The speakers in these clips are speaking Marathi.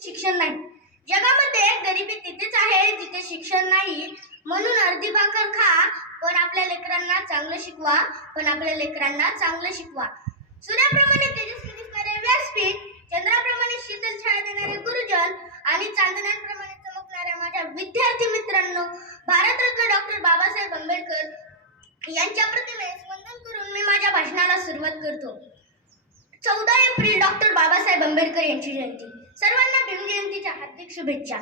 शिक्षण नाही. जगामध्ये गरिबी तिथेच आहे जिथे शिक्षण नाही. म्हणून अर्धी भाकर खा, पण आपल्या लेकरांना चांगलं शिकवा. सूर्याप्रमाणे तेजस्वी दिसणारे व्यासपीठ, चंद्राप्रमाणे शीतल छाया देणारे गुरुजन आणि चांदण्याप्रमाणे चमकणाऱ्या माझ्या विद्यार्थी मित्रांनो, भारतरत्न डॉक्टर बाबासाहेब आंबेडकर यांच्या प्रतिमेस वंदन करून मी माझ्या भाषणाला सुरुवात करतो. 14 एप्रिल डॉक्टर बाबासाहेब आंबेडकर यांची जयंती. सर्वांना भीमजयंतीच्या हार्दिक शुभेच्छा.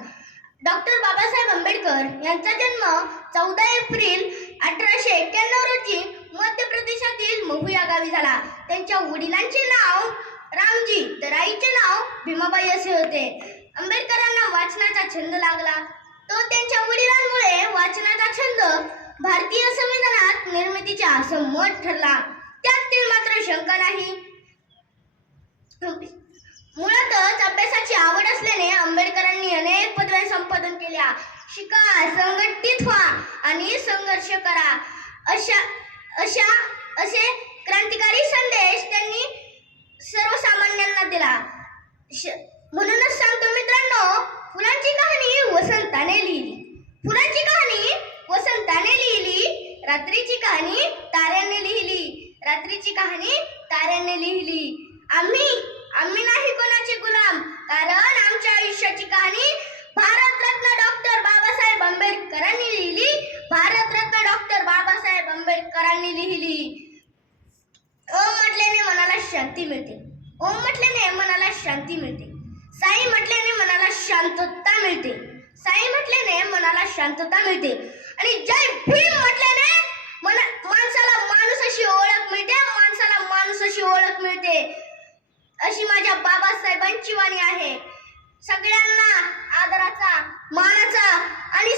डॉक्टर बाबासाहेब आंबेडकर यांचा जन्म 14 एप्रिल 1891 रोजी मध्य प्रदेशातील महू या गावी झाला. त्यांच्या वडिलांचे नाव रामजी तर आईचे नाव भीमाबाई असे होते. आंबेडकरांना वाचनाचा छंद लागला. तो त्यांच्या वडिलांमुळे वाचनाचा छंद भारतीय संविधानात निर्मितीचा असं मत ठरला. त्यातील मात्र शंका नाही. मुळातच अभ्यासाची आवड असल्याने आंबेडकरांनी अनेक पदव्या संपादन केल्या. शिका, संघटित व्हा आणि संघर्ष करा असे क्रांतिकारी संदेश त्यांनी सर्वसामान्यांना दिला. म्हणूनच सांगतो मित्रांनो, फुलांची कहाणी वसंताने लिहिली, रात्रीची कहाणी ताऱ्यांनी लिहिली. आम्ही नाही कोणाचे गुलाम, कारण आमच्या आयुष्याची कहाणी भारतरत्न डॉक्टर बाबासाहेब आंबेडकरांनी लिहिली. ओम म्हटल्याने मनाला शांती मिळते. साई म्हटल्याने मनाला शांतता मिळते. आणि जय भीम म्हटल्याने माणसाला माणूस अशी ओळख मिळते. अशी माझ्या बाबासाहेबांची वाणी आहे. सगळ्यांना आदराचा, मानाचा आणि